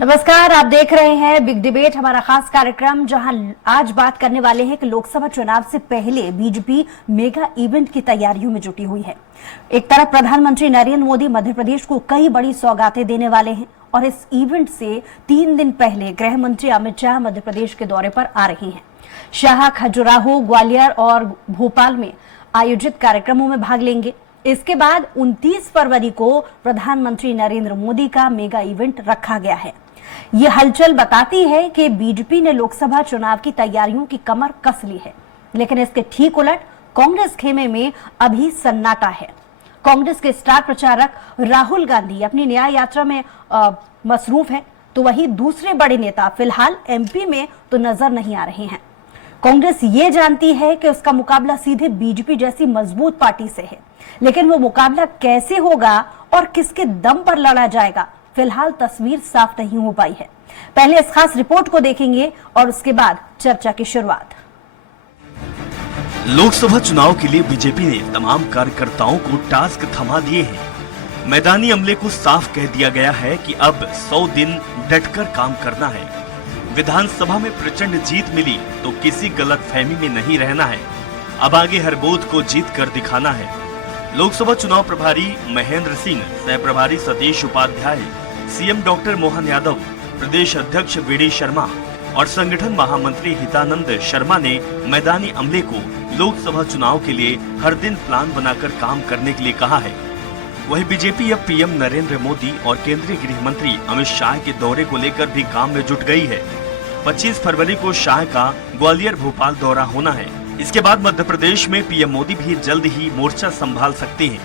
नमस्कार, आप देख रहे हैं बिग डिबेट, हमारा खास कार्यक्रम जहां आज बात करने वाले हैं कि लोकसभा चुनाव से पहले बीजेपी मेगा इवेंट की तैयारियों में जुटी हुई है। एक तरफ प्रधानमंत्री नरेंद्र मोदी मध्य प्रदेश को कई बड़ी सौगातें देने वाले हैं और इस इवेंट से 3 दिन पहले गृह मंत्री अमित शाह मध्य प्रदेश के दौरे पर आ रही हैं। शाह खजुराहो, ग्वालियर और भोपाल में आयोजित कार्यक्रमों में भाग लेंगे। इसके बाद 29 फरवरी को प्रधानमंत्री नरेंद्र मोदी का मेगा इवेंट रखा गया है। ये हलचल बताती है कि बीजेपी ने लोकसभा चुनाव की तैयारियों की कमर कस ली है, लेकिन इसके ठीक उलट कांग्रेस खेमे में अभी सन्नाटा है। कांग्रेस के स्टार प्रचारक राहुल गांधी अपनी न्याय यात्रा में मसरूफ है, तो वहीं दूसरे बड़े नेता फिलहाल एमपी में तो नजर नहीं आ रहे हैं। कांग्रेस ये जानती है कि उसका मुकाबला सीधे बीजेपी जैसी मजबूत पार्टी से है, लेकिन वो मुकाबला कैसे होगा और किसके दम पर लड़ा जाएगा, फिलहाल तस्वीर साफ नहीं हो पाई है। पहले इस खास रिपोर्ट को देखेंगे और उसके बाद चर्चा की शुरुआत। लोकसभा चुनाव के लिए बीजेपी ने तमाम कार्यकर्ताओं को टास्क थमा दिए हैं। मैदानी अमले को साफ कह दिया गया है कि अब 100 दिन डटकर काम करना है। विधानसभा में प्रचंड जीत मिली तो किसी गलतफहमी में नहीं रहना है। अब आगे हर बूथ को जीत कर दिखाना है। लोकसभा चुनाव प्रभारी महेंद्र सिंह, सह प्रभारी सतीश उपाध्याय, सीएम डॉक्टर मोहन यादव, प्रदेश अध्यक्ष वीडी शर्मा और संगठन महामंत्री हितानंद शर्मा ने मैदानी अमले को लोकसभा चुनाव के लिए हर दिन प्लान बनाकर काम करने के लिए कहा है। वहीं बीजेपी अब पीएम नरेंद्र मोदी और केंद्रीय गृह मंत्री अमित शाह के दौरे को लेकर भी काम में जुट गई है। 25 फरवरी को शाह का ग्वालियर भोपाल दौरा होना है। इसके बाद मध्य प्रदेश में पीएम मोदी भी जल्द ही मोर्चा संभाल सकते हैं।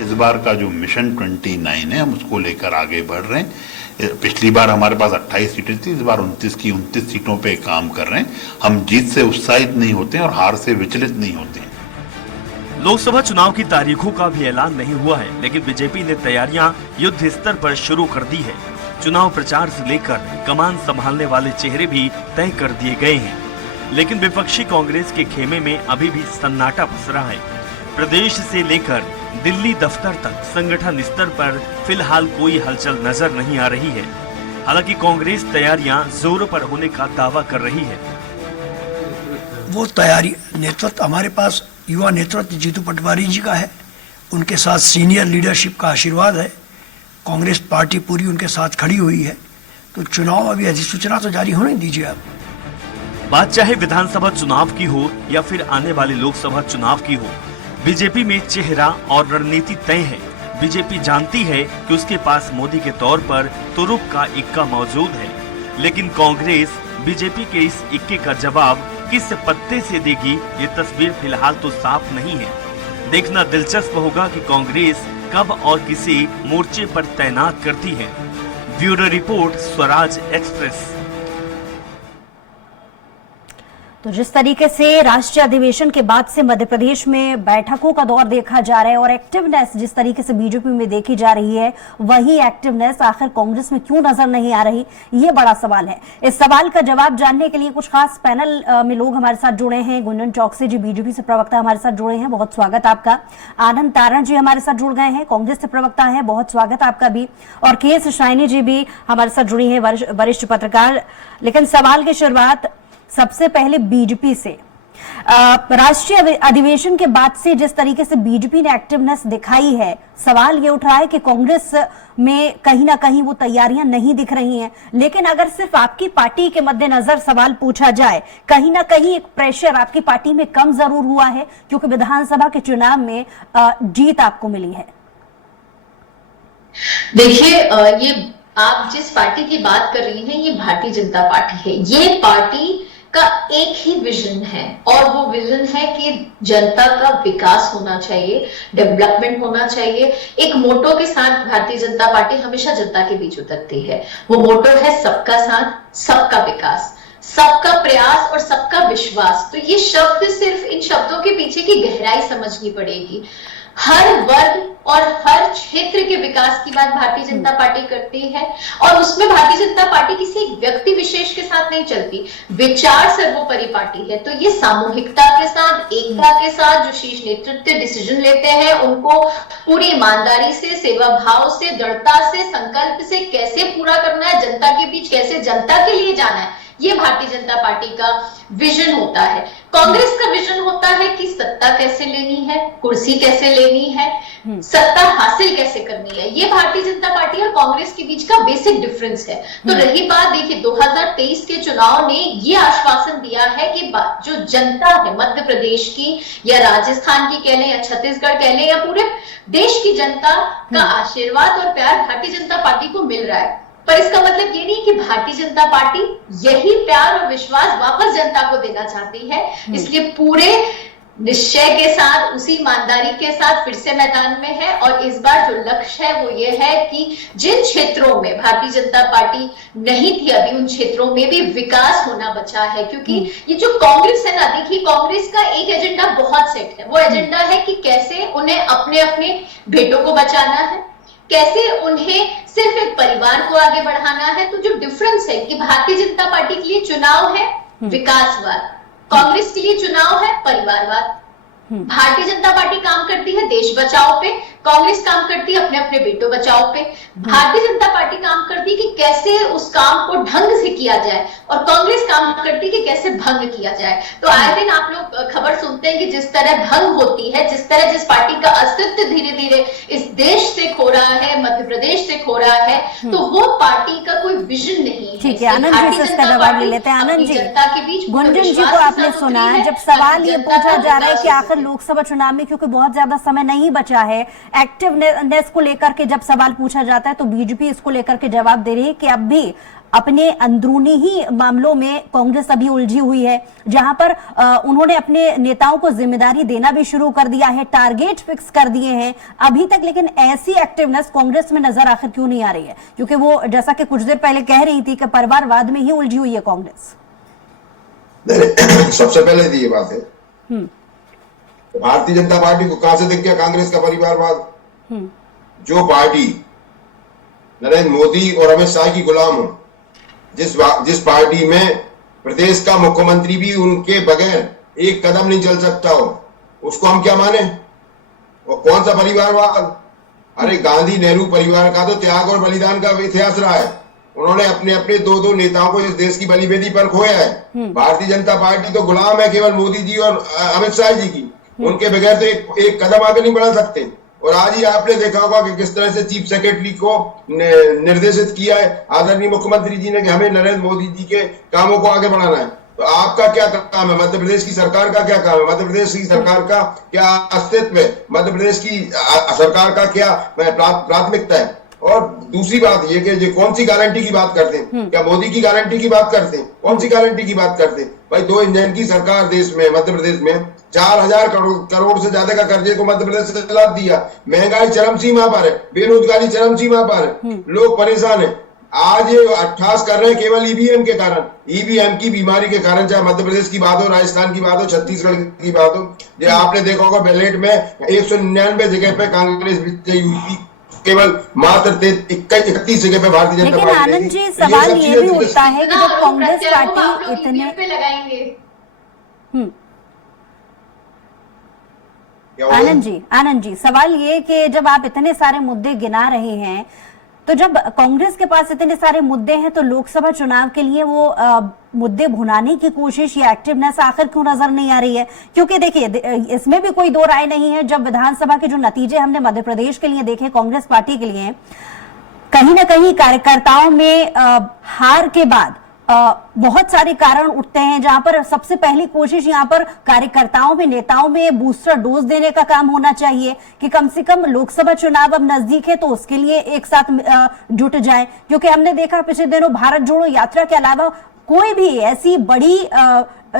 इस बार का जो मिशन 29 है, हम उसको लेकर आगे बढ़ रहे हैं। पिछली बार हमारे पास 28 सीटें थी, इस बार 29 की 29 सीटों पे काम कर रहे हैं। हम जीत से उत्साहित नहीं होते और हार से विचलित नहीं होते। लोकसभा चुनाव की तारीखों का भी ऐलान नहीं हुआ है, लेकिन बीजेपी ने तैयारियां युद्ध स्तर पर शुरू कर दी है। चुनाव प्रचार से लेकर कमान संभालने वाले चेहरे भी तय कर दिए गए हैं, लेकिन विपक्षी कांग्रेस के खेमे में अभी भी सन्नाटा पसरा है। प्रदेश से लेकर दिल्ली दफ्तर तक संगठन स्तर पर फिलहाल कोई हलचल नजर नहीं आ रही है। हालांकि कांग्रेस तैयारियां जोरों पर होने का दावा कर रही है। वो तैयारी नेतृत्व हमारे पास युवा नेतृत्व जीतू पटवारी जी का है, उनके साथ सीनियर लीडरशिप का आशीर्वाद है। कांग्रेस पार्टी पूरी उनके साथ खड़ी हुई है, तो चुनाव अभी अधिसूचना तो जारी होने दीजिए आप। बात चाहे विधानसभा चुनाव की हो या फिर आने वाले लोकसभा चुनाव की हो, बीजेपी में चेहरा और रणनीति तय है। बीजेपी जानती है कि उसके पास मोदी के तौर पर तुरुप का इक्का मौजूद है, लेकिन कांग्रेस बीजेपी के इस इक्के का जवाब किस पत्ते से देगी, ये तस्वीर फिलहाल तो साफ नहीं है। देखना दिलचस्प होगा कि कांग्रेस कब और किसी मोर्चे पर तैनात करती है। Bureau report, Swaraj express. तो जिस तरीके से राष्ट्रीय अधिवेशन के बाद से मध्य प्रदेश में बैठकों का दौर देखा जा रहा है और एक्टिवनेस जिस तरीके से बीजेपी में देखी जा रही है, वही एक्टिवनेस आखिर कांग्रेस में क्यों नजर नहीं आ रही, ये बड़ा सवाल है। इस सवाल का जवाब जानने के लिए कुछ खास पैनल में लोग हमारे साथ जुड़े हैं। गुंजन चौकसी जी बीजेपी से प्रवक्ता हमारे साथ जुड़े हैं, बहुत स्वागत आपका। आनंद तारण जी हमारे साथ जुड़ गए हैं, कांग्रेस से प्रवक्ता है, बहुत स्वागत आपका भी। और के.एस. शाइनी जी भी हमारे साथ जुड़ी है, वरिष्ठ पत्रकार। लेकिन सवाल की शुरुआत सबसे पहले बीजेपी से। राष्ट्रीय अधिवेशन के बाद से जिस तरीके से बीजेपी ने एक्टिवनेस दिखाई है, सवाल ये उठ रहा है कि कांग्रेस में कहीं ना कहीं वो तैयारियां नहीं दिख रही हैं। लेकिन अगर सिर्फ आपकी पार्टी के मद्देनजर सवाल पूछा जाए, कहीं ना कहीं एक प्रेशर आपकी पार्टी में कम जरूर हुआ है, क्योंकि विधानसभा के चुनाव में जीत आपको मिली है। देखिए, ये आप जिस पार्टी की बात कर रही हैं, ये भारतीय जनता पार्टी है। ये पार्टी का एक ही विजन है और वो विजन है कि जनता का विकास होना चाहिए, डेवलपमेंट होना चाहिए। एक मोटो के साथ भारतीय जनता पार्टी हमेशा जनता के बीच उतरती है। वो मोटो है सबका साथ, सबका विकास, सबका प्रयास और सबका विश्वास। तो ये शब्द, सिर्फ इन शब्दों के पीछे की गहराई समझनी पड़ेगी। हर वर्ग, और हर क्षेत्र के विकास की बात भारतीय जनता पार्टी करती है। और उसमें भारतीय जनता पार्टी किसी एक व्यक्ति विशेष के साथ नहीं चलती, विचार सर्वोपरि पार्टी है। तो ये सामूहिकता के साथ, एकता के साथ जो शीर्ष नेतृत्व डिसीजन लेते हैं, उनको पूरी ईमानदारी से, सेवा भाव से, दृढ़ता से, संकल्प से कैसे पूरा करना है, जनता के बीच कैसे जनता के लिए जाना है, ये भारतीय जनता पार्टी का विजन होता है। कांग्रेस का विजन होता है कि सत्ता कैसे लेनी है, कुर्सी कैसे लेनी है, सत्ता हासिल कैसे करनी है। ये भारतीय जनता पार्टी और कांग्रेस के बीच का बेसिक डिफरेंस है। तो रही बात, देखिए 2023 के चुनाव ने ये आश्वासन दिया है कि जो जनता है मध्य प्रदेश की या राजस्थान की कह लें या छत्तीसगढ़ कह लें या पूरे देश की जनता का आशीर्वाद और प्यार भारतीय जनता पार्टी को मिल रहा है। पर इसका मतलब ये नहीं कि भारतीय जनता पार्टी यही प्यार और विश्वास वापस जनता को देना चाहती है। इसलिए पूरे निश्चय के साथ, उसी ईमानदारी के साथ फिर से मैदान में है। और इस बार जो लक्ष्य है वो ये है कि जिन क्षेत्रों में भारतीय जनता पार्टी नहीं थी अभी, उन क्षेत्रों में भी विकास होना बचा है। क्योंकि ये जो कांग्रेस है ना, देखिए कांग्रेस का एक एजेंडा बहुत सेट है। वो एजेंडा है कि कैसे उन्हें अपने अपने बेटों को बचाना है, कैसे उन्हें सिर्फ एक परिवार को आगे बढ़ाना है। तो जो डिफरेंस है कि भारतीय जनता पार्टी के लिए चुनाव है विकासवाद, कांग्रेस के लिए चुनाव है परिवारवाद। भारतीय जनता पार्टी काम करती है देश बचाओ पे, कांग्रेस काम करती है अपने अपने बेटों बचाओ पे। भारतीय जनता पार्टी काम करती है कि कैसे उस काम को ढंग से किया जाए, और कांग्रेस काम करती है कि कैसे भंग किया जाए। तो आए दिन आप लोग खबर सुनते हैं कि जिस तरह भंग होती है, जिस तरह जिस पार्टी का अस्तित्व धीरे धीरे इस देश से खो रहा है, मध्य प्रदेश से खो रहा है, तो वो पार्टी का कोई विजन नहीं है। ठीक है, आनंद जी से इसका जवाब ले लेते हैं। आनंद जी, जनता के बीच गुंजन जी को आपने सुना है, जब सवाल ये पूछा जा रहा है कि आखिर लोकसभा चुनाव में क्योंकि बहुत ज्यादा समय नहीं बचा है, एक्टिवनेस को लेकर के जब सवाल पूछा जाता है तो बीजेपी इसको लेकर के जवाब दे रही है कि अब भी अपने अंदरूनी ही मामलों में कांग्रेस अभी उलझी हुई है, जहां पर उन्होंने अपने नेताओं को जिम्मेदारी देना भी शुरू कर दिया है, टारगेट फिक्स कर दिए हैं अभी तक। लेकिन ऐसी एक्टिवनेस कांग्रेस में नजर आखिर क्यों नहीं आ रही है? क्योंकि वो जैसा कि कुछ देर पहले कह रही थी कि परिवारवाद में ही उलझी हुई है कांग्रेस। सबसे पहले तो ये बात है, भारतीय जनता पार्टी को कहां से दिख गया कांग्रेस का परिवारवाद? जो पार्टी नरेंद्र मोदी और अमित शाह की गुलाम हो, जिस पार्टी में प्रदेश का मुख्यमंत्री भी उनके बगैर एक कदम नहीं चल सकता हो, उसको हम क्या माने? और कौन सा परिवारवाद? अरे गांधी नेहरू परिवार का तो त्याग और बलिदान का इतिहास रहा है। उन्होंने अपने अपने दो नेताओं को इस देश की बलिवेदी पर खोया है। भारतीय जनता पार्टी तो गुलाम है केवल मोदी जी और अमित शाह जी की, उनके बगैर तो एक कदम आगे नहीं बढ़ा सकते। और आज ही आपने देखा होगा कि किस तरह से चीफ सेक्रेटरी को निर्देशित किया है आदरणीय मुख्यमंत्री जी ने कि हमें नरेंद्र मोदी जी के कामों को आगे बढ़ाना है। तो आपका क्या काम है? मध्य प्रदेश की सरकार का क्या काम है? मध्य प्रदेश की सरकार का क्या अस्तित्व है? मध्य प्रदेश की सरकार का क्या प्राथमिकता है? और दूसरी बात ये कि जो कौन सी गारंटी की बात करते हैं? क्या मोदी की गारंटी की बात करते हैं? कौन सी गारंटी की बात करते हैं? भाई 2 इंजन की सरकार देश में, मध्य प्रदेश में 4000 करोड़ से ज्यादा का कर्जे को मध्य प्रदेश से चला दिया। महंगाई चरम सीमा पर है, बेरोजगारी चरम सीमा पर है, लोग परेशान है। आज ये अट्ठास कर रहे हैं केवल ईवीएम के कारण, ईवीएम की बीमारी के कारण। चाहे मध्य प्रदेश की बात हो, राजस्थान की बात हो, छत्तीसगढ़ की बात हो, जो आपने देखा होगा बैलेट में 199 जगह पे कांग्रेस विजयी हुई थी, केवल मात्र 31 जगह पे भारतीय जनता पार्टी। लेकिन आनंद जी, सवाल ये भी उठता है कि जब कांग्रेस पार्टी इतने पे लगाएंगे। आनंद जी, सवाल ये कि जब आप इतने सारे मुद्दे गिना रहे हैं, तो जब कांग्रेस के पास इतने सारे मुद्दे हैं तो लोकसभा चुनाव के लिए वो मुद्दे भुनाने की कोशिश या एक्टिवनेस आखिर क्यों नजर नहीं आ रही है? क्योंकि देखिए, इसमें भी कोई दो राय नहीं है, जब विधानसभा के जो नतीजे हमने मध्य प्रदेश के लिए देखे कांग्रेस पार्टी के लिए, कहीं ना कहीं कार्यकर्ताओं में हार के बाद बहुत सारे कारण उठते हैं, जहां पर सबसे पहली कोशिश यहां पर कार्यकर्ताओं में, नेताओं में बूस्टर डोज देने का काम होना चाहिए कि कम से कम लोकसभा चुनाव अब नजदीक है तो उसके लिए एक साथ जुट जाएं। क्योंकि हमने देखा पिछले दिनों भारत जोड़ो यात्रा के अलावा कोई भी ऐसी बड़ी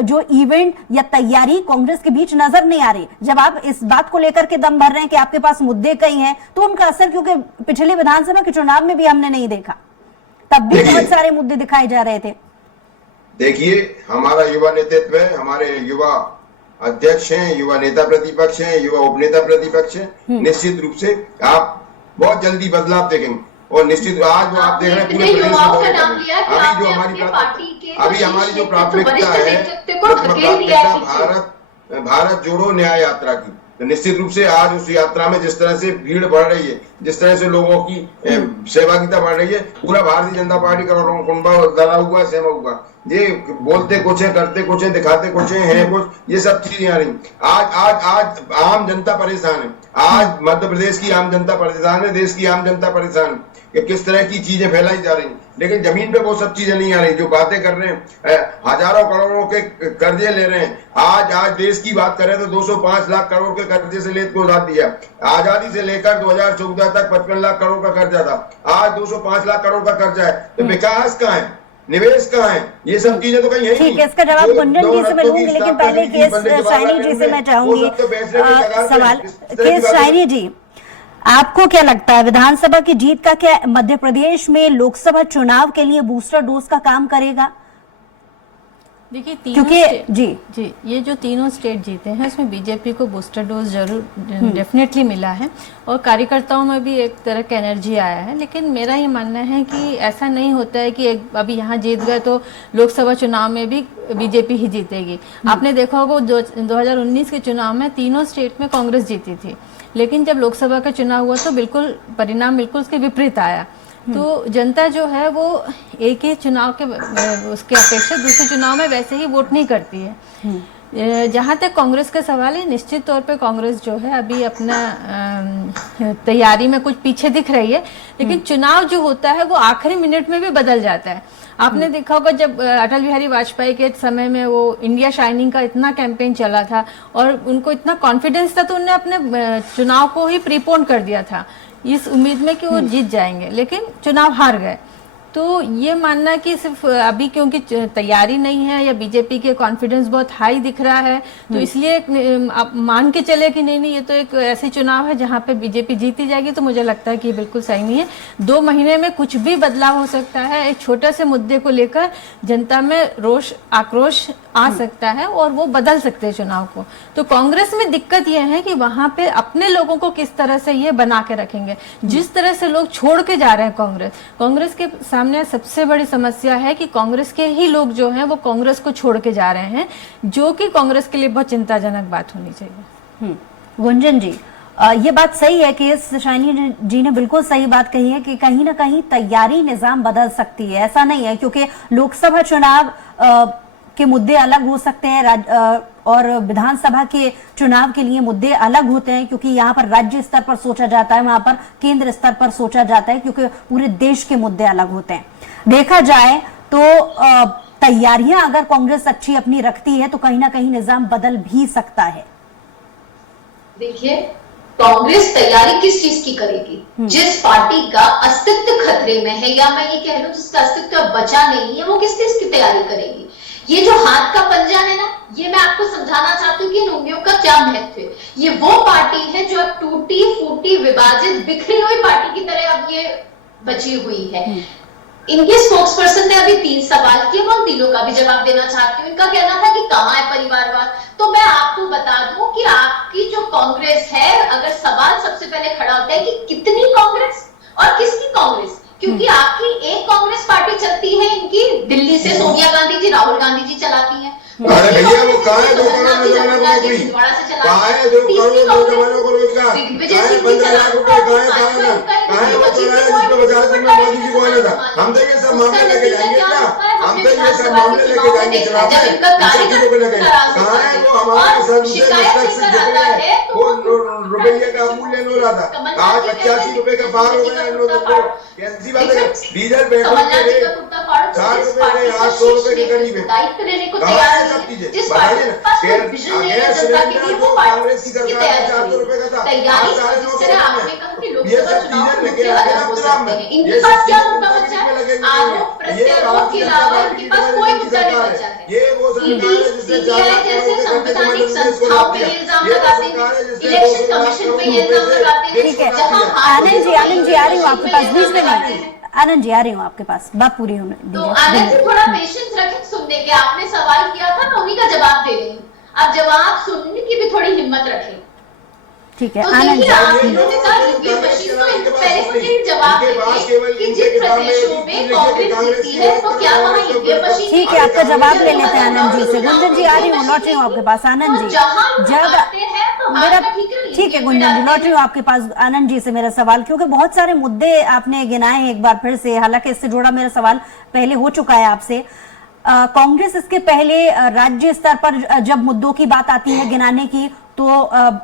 जो इवेंट या तैयारी कांग्रेस के बीच नजर नहीं आ रही। जब आप इस बात को लेकर के दम भर रहे हैं कि आपके पास मुद्दे कई हैं, तो उनका असर क्योंकि पिछले विधानसभा के चुनाव में भी हमने नहीं देखा, तब भी बहुत सारे मुद्दे दिखाए जा रहे थे। देखिए, हमारा युवा नेतृत्व है, हमारे युवा अध्यक्ष हैं, युवा नेता प्रतिपक्ष हैं, युवा उपनेता प्रतिपक्ष हैं, निश्चित रूप से आप बहुत जल्दी बदलाव देखेंगे। और निश्चित आज जो आप देख रहे हैं पूरे प्रदेश में अभी जो हमारी जो प्राथमिकता है भारत जोड़ो न्याय यात्रा की, तो निश्चित रूप से आज उस यात्रा में जिस तरह से भीड़ बढ़ रही है, जिस तरह से लोगों की सहभागिता बढ़ रही है, पूरा भारतीय जनता पार्टी का कुंभा डरा हुआ, सहमा हुआ। ये बोलते कुछ है, करते कुछ है, दिखाते कुछ है कुछ, ये सब चीजें आ रही। आज आम जनता परेशान है। आज मध्य प्रदेश की आम जनता परेशान है, देश की आम जनता परेशान है कि किस तरह की चीजें फैलाई जा रही, लेकिन जमीन पे वो सब चीजें नहीं आ रही। जो बातें कर रहे हैं, हजारों करोड़ों के कर्जे ले रहे हैं। आज देश की बात करें तो 205 लाख करोड़ के कर्जे से लेकर उधार दिया। आजादी से लेकर 2014 तक 55 लाख करोड़ का कर्जा था, आज 205 लाख करोड़ का कर्जा है। तो विकास कहाँ है, निवेश कहाँ है, ये सब चीजें तो कहीं है ही नहीं। ठीक है, इसका जवाब कुंदन जी से मैं लूंगी, लेकिन पहले केस शाइनी जी से मैं चाहूंगी सवाल। केस शाइनी जी, आपको क्या लगता है विधानसभा की जीत का क्या मध्य प्रदेश में लोकसभा चुनाव के लिए बूस्टर डोज का काम करेगा? देखिए क्योंकि ये जो तीनों स्टेट जीते हैं उसमें बीजेपी को बूस्टर डोज जरूर डेफिनेटली मिला है और कार्यकर्ताओं में भी एक तरह की एनर्जी आया है। लेकिन मेरा ये मानना है कि ऐसा नहीं होता है कि अभी यहाँ जीत गए तो लोकसभा चुनाव में भी बीजेपी ही जीतेगी। आपने देखा होगा 2019 के चुनाव में तीनों स्टेट में कांग्रेस जीती थी, लेकिन जब लोकसभा का चुनाव हुआ तो परिणाम बिल्कुल उसके विपरीत आया। तो जनता जो है वो एक ही चुनाव के उसके अपेक्षा दूसरे चुनाव में वैसे ही वोट नहीं करती है। जहाँ तक कांग्रेस का सवाल है, निश्चित तौर पे कांग्रेस जो है अभी अपना तैयारी में कुछ पीछे दिख रही है, लेकिन चुनाव जो होता है वो आखिरी मिनट में भी बदल जाता है। आपने देखा होगा जब अटल बिहारी वाजपेयी के समय में वो इंडिया शाइनिंग का इतना कैंपेन चला था और उनको इतना कॉन्फिडेंस था, तो उन्होंने अपने चुनाव को ही प्रीपोन कर दिया था इस उम्मीद में कि वो जीत जाएंगे, लेकिन चुनाव हार गए। तो ये मानना कि सिर्फ अभी क्योंकि तैयारी नहीं है या बीजेपी के कॉन्फिडेंस बहुत हाई दिख रहा है तो इसलिए आप मान के चले कि नहीं ये तो एक ऐसी चुनाव है जहां पे बीजेपी जीती जाएगी, तो मुझे लगता है कि ये बिल्कुल सही नहीं है। 2 महीने में कुछ भी बदलाव हो सकता है। एक छोटे से मुद्दे को लेकर जनता में रोष आक्रोश आ सकता है और वो बदल सकते हैं चुनाव को। तो कांग्रेस में दिक्कत यह है कि वहां पे अपने लोगों को किस तरह से ये बना के रखेंगे। जिस तरह से लोग छोड़ के जा रहे हैं कांग्रेस के सामने सबसे बड़ी समस्या है कि कांग्रेस के ही लोग जो हैं वो कांग्रेस को छोड़ के जा रहे हैं, जो कि कांग्रेस के लिए बहुत चिंताजनक बात होनी चाहिए। गुंजन जी, ये बात सही है कि शाइनी जी ने बिल्कुल सही बात कही है कि कहीं ना कहीं तैयारी निजाम बदल सकती है। ऐसा नहीं है क्योंकि लोकसभा चुनाव के मुद्दे अलग हो सकते हैं और विधानसभा के चुनाव के लिए मुद्दे अलग होते हैं, क्योंकि यहाँ पर राज्य स्तर पर सोचा जाता है, वहां पर केंद्र स्तर पर सोचा जाता है, क्योंकि पूरे देश के मुद्दे अलग होते हैं। देखा जाए तो तैयारियां अगर कांग्रेस अच्छी अपनी रखती है तो कहीं ना कहीं निजाम बदल भी सकता है। देखिए, कांग्रेस तैयारी किस चीज की करेगी? जिस पार्टी का अस्तित्व खतरे में है, या मैं ये कह लूं जिसका अस्तित्व बचा नहीं है, वो किस चीज की तैयारी करेगी? ये जो हाथ का पंजा है ना, ये मैं आपको समझाना चाहती हूँ कि इन उंगलियों का क्या महत्व है। ये वो पार्टी है जो अब टूटी फूटी विभाजित बिखरी हुई पार्टी की तरह अब ये बची हुई है। इनके स्पोक्स पर्सन ने अभी 3 सवाल किए, मैं उन तीनों का भी जवाब देना चाहती हूँ। इनका कहना था कि कहाँ है परिवारवाद, तो मैं आपको बता दूं कि आपकी जो कांग्रेस है, अगर सवाल सबसे पहले खड़ा होता है कि कितनी कांग्रेस और किसकी कांग्रेस, क्योंकि आपकी एक कांग्रेस पार्टी चलती है इनकी दिल्ली से सोनिया गांधी जी, राहुल गांधी जी चलाती हैं। अरे भैया वो कहाँ है 2 करोड़ नौजवानों को नौकरी, कहाँ है 2 करोड़ नौजवानों को रोजगार, कहाँ है 15 लाख रुपए, कहाँ है वो चल रहा है जिसको 50 दिन में मोदी जी को आना था। हम तो ये सब मामले लेके जाएंगे क्या? हम तो ये सब मामले लेके जाएंगे चुनाव में, चीजों को लेके। कहाँ है वो हमारे सर से वो रुपये का मूल्य हो रहा था, आज 85 रुपए का पार हो गया इन लोगों को। कैसी बात है? डीजल पेट्रोल के रेट 4 रुपए के 800 रुपए के करीब है। कहाँ है सब चीजें? बताइए ना। गैस सिलेंडर जो कांग्रेस की सरकार में 400 रुपए का था, आज 950 में। ये सब चीजें लेके आ गए अब चुनाव में। ये सब चीजें ये भारतीय जनता पार्टी की सरकार है। ये वो सरकार है जिसने 4 लाख करोड़ के खर्चे के माध्यम से इसको लाभ दिया। ये वो सरकार है जिसने 2 लाख करोड़ रुपए ठीक है, आनंद जी आ रही हूँ आपके पास, बीच में नहीं, आनंद जी आ रही हूँ आपके पास, बात पूरी होने दीजिए। तो आनंद जी थोड़ा पेशेंस रखें सुनने के, आपने सवाल किया था मैं उन्हीं का जवाब दे रही हूँ। आप जवाब सुनने की भी थोड़ी हिम्मत रखें। ठीक है तो आनंद देखिए, जी, आप इन्होंने कहा ईवीएम मशीन, तो इनको पहले मुझे जवाब दीजिए कि जिन प्रदेशों में कांग्रेस जीती है तो क्या वहाँ ईवीएम मशीन? ठीक है, आपका जवाब ले लेते हैं आनंद जी से। गुंजन जी आ रही हूँ, लौट रही हूँ आपके पास। आनंद जी, जब मेरा ठीक है गुंजन जी, लौट रही हूँ आपके पास। आनंद जी से मेरा सवाल, क्योंकि बहुत सारे मुद्दे आपने गिनाए हैं एक बार फिर से, हालांकि इससे जुड़ा मेरा सवाल पहले हो चुका है आपसे। कांग्रेस इसके पहले राज्य स्तर पर जब मुद्दों की बात आती है गिनाने की, तो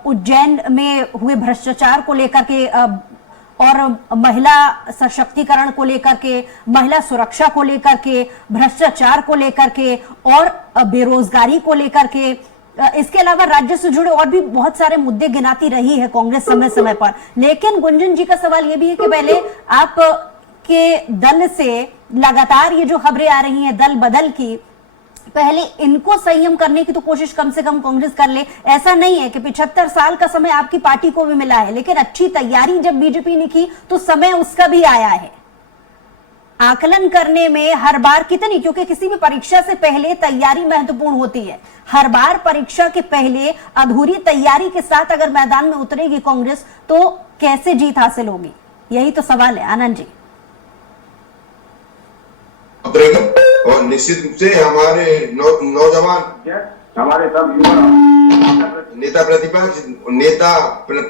उज्जैन में हुए भ्रष्टाचार को लेकर के और महिला सशक्तिकरण को लेकर के, महिला सुरक्षा को लेकर के, भ्रष्टाचार को लेकर के और बेरोजगारी को लेकर के, इसके अलावा राज्य से जुड़े और भी बहुत सारे मुद्दे गिनाती रही है कांग्रेस समय समय पर। लेकिन गुंजन जी का सवाल यह भी है कि पहले आप के दल से लगातार ये जो खबरें आ रही हैं दल बदल की, पहले इनको संयम करने की तो कोशिश कम से कम कांग्रेस कर ले। ऐसा नहीं है कि 75 साल का समय आपकी पार्टी को भी मिला है, लेकिन अच्छी तैयारी जब बीजेपी ने की तो समय उसका भी आया है। आकलन करने में हर बार कितनी, क्योंकि किसी भी परीक्षा से पहले तैयारी महत्वपूर्ण होती है, हर बार परीक्षा के पहले अधूरी तैयारी के साथ अगर मैदान में उतरेगी कांग्रेस तो कैसे जीत हासिल होगी? यही तो सवाल है आनंद जी। और निश्चित रूप से हमारे नौजवान, हमारे सब युवा नेता प्रतिपक्ष,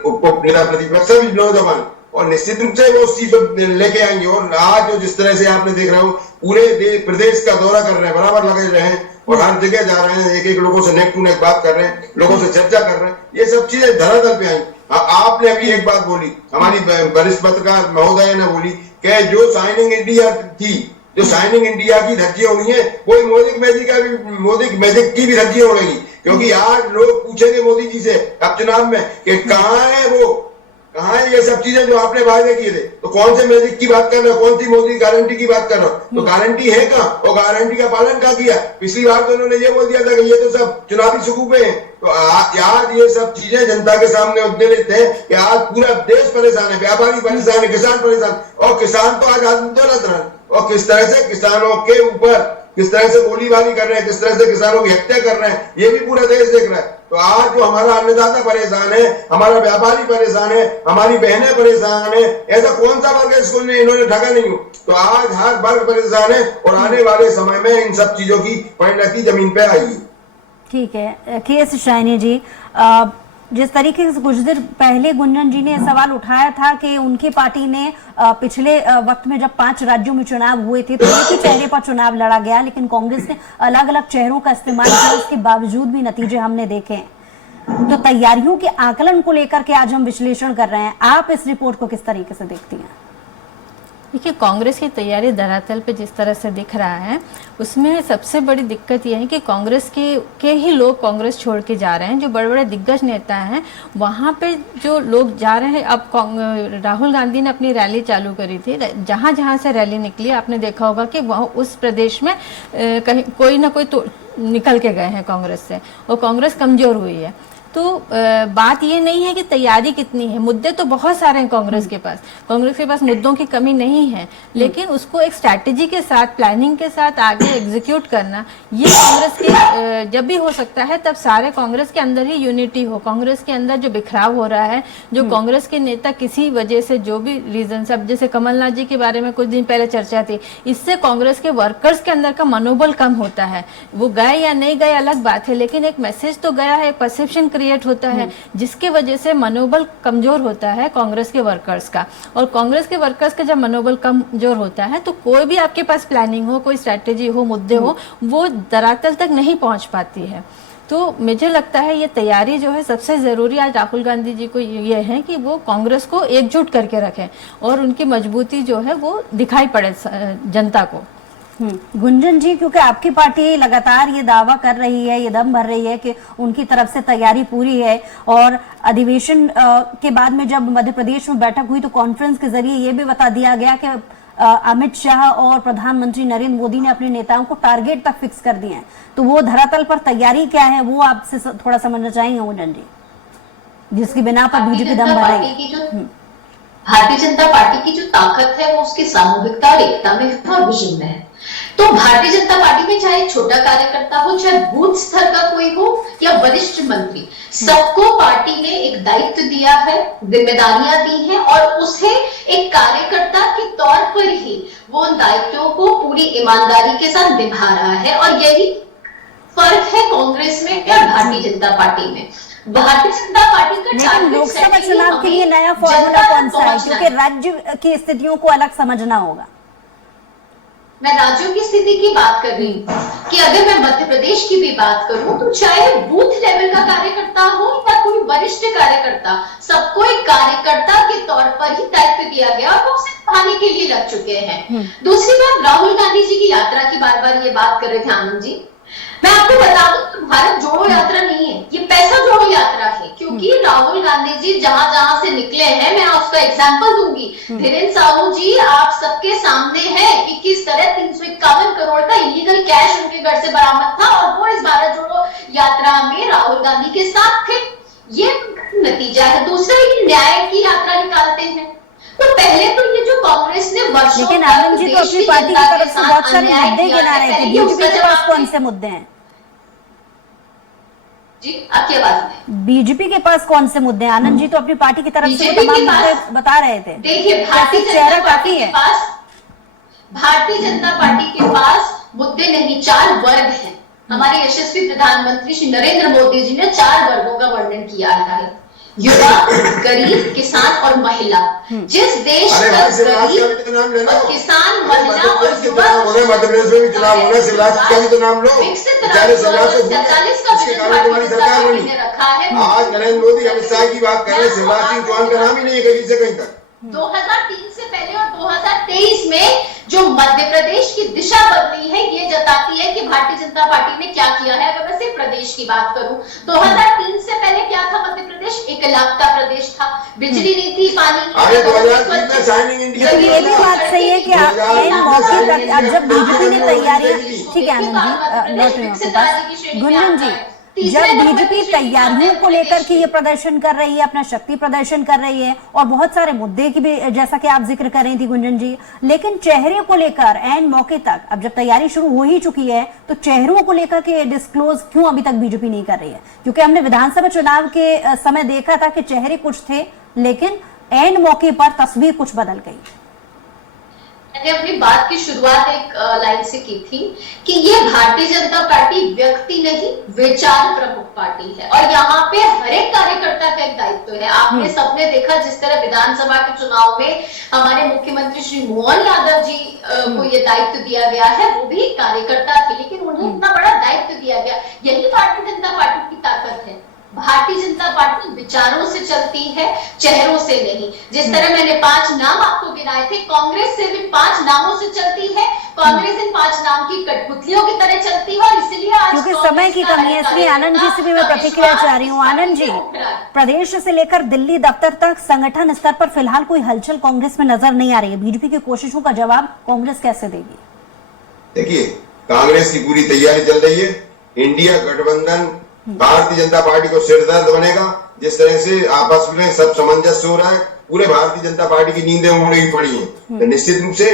उप नेता प्रतिपक्ष सभी नौजवान और निश्चित रूप से वो सीट लेके आएंगे। और आज जो जिस तरह से आपने देख रहे हो पूरे प्रदेश का दौरा कर रहे हैं, बराबर लगे रहे हैं और हर जगह जा रहे हैं, एक एक लोगों से नेक टू नेक बात कर रहे हैं, लोगों से चर्चा कर रहे हैं, ये सब चीजें धरातल पे आई। आपने अभी एक बात बोली, हमारी वरिष्ठ पत्रकार महोदय ने बोली कि जो साइनिंग इंडिया थी, जो साइनिंग इंडिया की धज्जियां हुई है, कोई मोदी मैजिक की भी धज्जियां उड़ेगी, क्योंकि आज लोग पूछेंगे मोदी जी से अब चुनाव में कि कहाँ है वो, कहाँ है ये सब चीजें जो आपने वायदे किए थे। तो कौन से मैजिक की बात कर रहे हो, कौन सी मोदी गारंटी की बात कर रहे हो? तो गारंटी है कहाँ, और गारंटी का पालन कहाँ किया? पिछली बार तो उन्होंने ये बोल दिया था कि ये तो सब चुनावी शकूफे हैं। तो आज ये सब चीजें जनता के सामने उठने लेते हैं कि आज पूरा देश परेशान है, व्यापारी परेशान है, किसान परेशान, और किसान तो आज आंदोलन रहे, और किस तरह से किसानों के ऊपर किस तरह से गोलीबारी कर रहे हैं, किस तरह से किसानों की हत्या कर रहे हैं, ये भी पूरा देश देख रहा है। तो आज जो हमारा अन्नदाता परेशान है, हमारा व्यापारी परेशान है, हमारी बहनें परेशान है, ऐसा कौन सा वर्ग है इसको इन्होंने ठगा नहीं हो। तो आज हर वर्ग परेशान है और आने वाले समय में इन सब चीजों की परिणति जमीन पे आएगी। ठीक है के.एस. शाइनी जी, जिस तरीके से कुछ देर पहले गुंजन जी ने सवाल उठाया था कि उनकी पार्टी ने पिछले वक्त में जब 5 राज्यों में चुनाव हुए थे तो एक ही चेहरे पर चुनाव लड़ा गया, लेकिन कांग्रेस ने अलग अलग चेहरों का इस्तेमाल किया, उसके बावजूद भी नतीजे हमने देखे। तो तैयारियों के आकलन को लेकर के आज हम विश्लेषण कर रहे हैं, आप इस रिपोर्ट को किस तरीके से देखती हैं? देखिए, कांग्रेस की तैयारी धरातल पे जिस तरह से दिख रहा है उसमें सबसे बड़ी दिक्कत यह है कि कांग्रेस के ही लोग कांग्रेस छोड़ के जा रहे हैं। जो बड़े बड़े दिग्गज नेता हैं वहाँ पे जो लोग जा रहे हैं, अब राहुल गांधी ने अपनी रैली चालू करी थी, जहाँ जहाँ से रैली निकली आपने देखा होगा कि वह उस प्रदेश में कहीं कोई ना कोई तो निकल के गए हैं कांग्रेस से, और कांग्रेस कमजोर हुई है। तो बात ये नहीं है कि तैयारी कितनी है, मुद्दे तो बहुत सारे हैं कांग्रेस के पास मुद्दों की कमी नहीं है, लेकिन उसको एक स्ट्रैटेजी के साथ, प्लानिंग के साथ आगे एग्जीक्यूट करना, ये कांग्रेस के जब भी हो सकता है तब सारे कांग्रेस के अंदर ही यूनिटी हो। कांग्रेस के अंदर जो बिखराव हो रहा है, जो कांग्रेस के नेता किसी वजह से जो भी रीजन से, अब जैसे कमलनाथ जी के बारे में कुछ दिन पहले चर्चा थी, इससे कांग्रेस के वर्कर्स के अंदर का मनोबल कम होता है। वो गए या नहीं गए अलग बात है, लेकिन एक मैसेज तो गया है, परसेप्शन क्रिएट होता है, जिसके वजह से मनोबल कमजोर होता है कांग्रेस के वर्कर्स का। और कांग्रेस के वर्कर्स का जब मनोबल कमजोर होता है तो कोई भी आपके पास प्लानिंग हो, कोई स्ट्रैटेजी हो, मुद्दे हो, वो धरातल तक नहीं पहुंच पाती है। तो मुझे लगता है ये तैयारी जो है सबसे जरूरी आज राहुल गांधी जी को ये है कि वो कांग्रेस को एकजुट करके रखें और उनकी मजबूती जो है वो दिखाई पड़े जनता को। गुंजन जी, क्योंकि आपकी पार्टी लगातार ये दावा कर रही है, ये दम भर रही है कि उनकी तरफ से तैयारी पूरी है, और अधिवेशन के बाद में जब मध्य प्रदेश में बैठक हुई तो कॉन्फ्रेंस के जरिए ये भी बता दिया गया कि अमित शाह और प्रधानमंत्री नरेंद्र मोदी ने अपने नेताओं को टारगेट तक फिक्स कर दिए हैं। तो वो धरातल पर तैयारी क्या है वो आपसे थोड़ा समझना चाहेंगे गुंजन जी, जिसकी बिना पर बीजेपी दम भर रही है। भारतीय जनता पार्टी की जो ताकत है वो उसकी सामूहिकता और एकता में और विजन में है। तो भारतीय जनता पार्टी में चाहे छोटा कार्यकर्ता हो, चाहे बूथ स्तर का कोई हो या वरिष्ठ मंत्री, सबको पार्टी ने एक दायित्व दिया है, जिम्मेदारियां दी हैं और उसे एक कार्यकर्ता के तौर पर ही वो उन दायित्वों को पूरी ईमानदारी के साथ निभा रहा है। और यही फर्क है कांग्रेस में और भारतीय जनता पार्टी में। भारतीय जनता पार्टी का लेकिन लोकसभा चुनाव के लिए नया फॉर्मूला कौन सा है, क्योंकि राज्य की स्थितियों को अलग समझना होगा। मैं राज्यों की स्थिति की बात कर रही हूँ कि अगर मैं मध्य प्रदेश की भी बात करूं तो चाहे बूथ लेवल का कार्यकर्ता हो या कोई वरिष्ठ कार्यकर्ता, सबको एक कार्यकर्ता के तौर पर ही दायित्व दिया गया और वो उसे निभाने के लिए लग चुके हैं। दूसरी बात, राहुल गांधी जी की यात्रा की बार बार ये बात कर रहे थे आनंद जी, मैं आपको बता दूं भारत जोड़ो यात्रा नहीं है, ये पैसा जोड़ो यात्रा है। क्योंकि राहुल गांधी जी जहां जहां से निकले हैं, मैं उसका एग्जांपल दूंगी, धीरेन्द्र साहू जी आप सबके सामने है कि किस तरह 351 करोड़ का इलीगल कैश उनके घर से बरामद था और वो इस भारत जोड़ो यात्रा में राहुल गांधी के साथ थे। ये नतीजा है। दूसरा, ये न्याय की यात्रा निकालते हैं। तो पहले तो ये जो कांग्रेस ने वर्षों, लेकिन आनंद जी तो अपनी पार्टी की तरफ से बहुत सारे मुद्दे गिना रहे थे, बीजेपी के पास कौन से मुद्दे हैं? जी, आपकी आवाज में। बीजेपी के पास कौन से मुद्दे हैं? आनंद जी तो अपनी पार्टी की तरफ से तमाम मुद्दे बता रहे थे। देखिए, भारतीय जनता पार्टी के पास मुद्दे नहीं, 4 वर्ग हैं। हमारे यशस्वी प्रधानमंत्री श्री नरेंद्र मोदी जी ने 4 वर्गों का वर्णन किया है, युवा, गरीब, किसान और महिला। जिस देश का गरीब और किसान, महिला और युवा मध्य प्रदेश में भी चुनाव होना, शिवराज का भी तो नाम लो। विकसित राज्य 2047 का विजन भारतीय जनता पार्टी ने रखा है। आज नरेंद्र मोदी अमित शाह की बात कर रहे हैं, शिवराज सिंह चौहान का नाम ही नहीं है कहीं से कहीं तक। 2003 से पहले और 2023 में जो मध्य प्रदेश की दिशा बदली है, ये जताती है कि भारतीय जनता पार्टी ने क्या किया है। अगर मैं सिर्फ प्रदेश की बात करूं, 2003 से पहले क्या था मध्य प्रदेश? एक लापता प्रदेश था, बिजली नहीं थी, पानी नहीं था। 2003 में शाइनिंग इंडिया। तो ये भी बात सही है कि इन मौके तक अब जब बीजेपी ने तैयारियां, ठीक है आनंद जी, लौट रही हूं आपके पास। गुंजन जी, जब बीजेपी तैयारियों को लेकर के ये प्रदर्शन कर रही है, अपना शक्ति प्रदर्शन कर रही है और बहुत सारे मुद्दे की भी, जैसा कि आप जिक्र कर रही थी गुंजन जी, लेकिन चेहरे को लेकर एन मौके तक, अब जब तैयारी शुरू हो ही चुकी है, तो चेहरों को लेकर के डिस्क्लोज क्यों अभी तक बीजेपी नहीं कर रही है? क्योंकि हमने विधानसभा चुनाव के समय देखा था कि चेहरे कुछ थे, लेकिन एन मौके पर तस्वीर कुछ बदल गई। मैंने अपनी बात की शुरुआत एक लाइन से की थी कि ये भारतीय जनता पार्टी व्यक्ति नहीं, विचार प्रमुख पार्टी है और यहाँ पे हर एक कार्यकर्ता का एक दायित्व है। आपने सबने देखा जिस तरह विधानसभा के चुनाव में हमारे मुख्यमंत्री श्री मोहन यादव जी को ये दायित्व दिया गया है, वो भी कार्यकर्ता थे, लेकिन उन्हें इतना बड़ा दायित्व दिया गया। यही भारतीय जनता पार्टी की ताकत है। भारतीय जनता पार्टी विचारों से चलती है, चेहरों से नहीं। जिस तरह मैंने 5 नाम आपको गिनाए थे, कांग्रेस से भी 5 नामों से चलती है। कांग्रेस इन 5 नाम की कठपुतलियों की तरह चलती है और इसलिए आज क्योंकि समय की कमी है, इसलिए आनंद जी से भी मैं प्रतिक्रिया चाह रही हूँ। आनंद जी, प्रदेश से लेकर दिल्ली दफ्तर तक संगठन स्तर पर फिलहाल कोई हलचल कांग्रेस में नजर नहीं आ रही है। बीजेपी की कोशिशों का जवाब कांग्रेस कैसे देगी? देखिए, कांग्रेस की पूरी तैयारी चल रही है। इंडिया गठबंधन भारतीय जनता पार्टी को सिरदर्द बनेगा। जिस तरह से आपस में सब सामंजस्य हो रहा है, पूरे भारतीय जनता पार्टी की नींदें उड़ी पड़ी हैं। तो निश्चित रूप से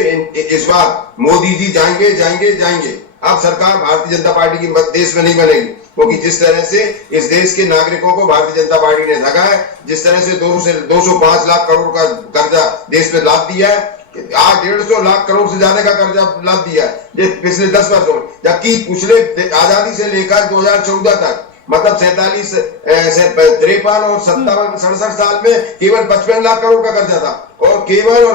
इस बार मोदी जी जाएंगे जाएंगे जाएंगे। अब सरकार भारतीय जनता पार्टी की देश में नहीं बनेगी, क्योंकि जिस तरह से इस देश के नागरिकों को भारतीय जनता पार्टी ने ठगा है, जिस तरह से 205 लाख करोड़ का कर्जा देश पे लाद दिया है, आज 150 लाख करोड़ से ज्यादा का कर्जा लाद दिया है पिछले 10 वर्षों में, जबकि पिछले आजादी से लेकर 2014 तक मतलब 47, 53 और 57, 67 साल में केवल 55 लाख करोड़ का कर्जा था और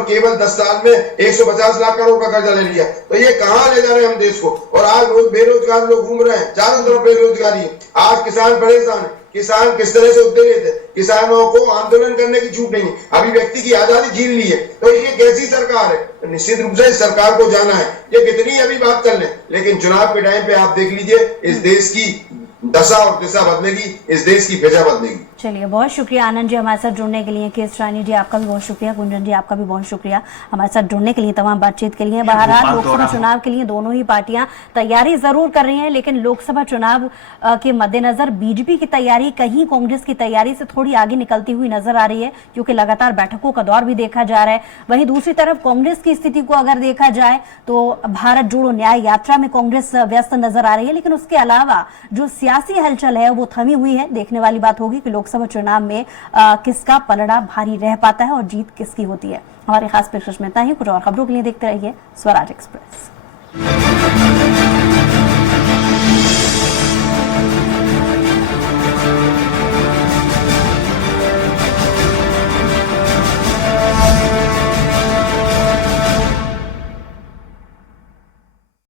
केवल 10 साल में 150 लाख करोड़ का कर्जा ले लिया। तो ये कहाँ ले जा रहे हैं हम देश को? और आज रोज बेरोजगार लोग घूम रहे हैं, चारों तरफ बेरोजगारी है। आज किसान परेशान है। किसान किस तरह से उद्योग लेते हैं? किसानों को आंदोलन करने की छूट नहीं है, अभिव्यक्ति की आजादी छीन ली है। तो ये कैसी सरकार है? तो निश्चित रूप से इस सरकार को जाना है। ये कितनी अभी बात कर ले, लेकिन चुनाव के टाइम पे आप देख लीजिए, इस देश की दशा और दिशा बदलेगी, इस देश की फिजा बदलेगी। चलिए, बहुत शुक्रिया आनंद जी हमारे साथ जुड़ने के लिए। केस रानी जी आपका भी बहुत शुक्रिया, कुंजन जी आपका भी बहुत शुक्रिया हमारे साथ जुड़ने के लिए, तमाम बातचीत के लिए। बहरहाल लोकसभा चुनाव के लिए दोनों ही पार्टियां तैयारी जरूर कर रही हैं, लेकिन लोकसभा चुनाव के मद्देनजर बीजेपी की तैयारी कहीं कांग्रेस की तैयारी से थोड़ी आगे निकलती हुई नजर आ रही है, क्योंकि लगातार बैठकों का दौर भी देखा जा रहा है। वहीं दूसरी तरफ कांग्रेस की स्थिति को अगर देखा जाए तो भारत जोड़ो न्याय यात्रा में कांग्रेस व्यस्त नजर आ रही है, लेकिन उसके अलावा जो सियासी हलचल है वो थमी हुई है। देखने वाली बात होगी कि लोकसभा चुनाव में किसका पलड़ा भारी रह पाता है और जीत किसकी होती है। हमारे खास पेशकश में इतना ही। कुछ और खबरों के लिए देखते रहिए स्वराज एक्सप्रेस।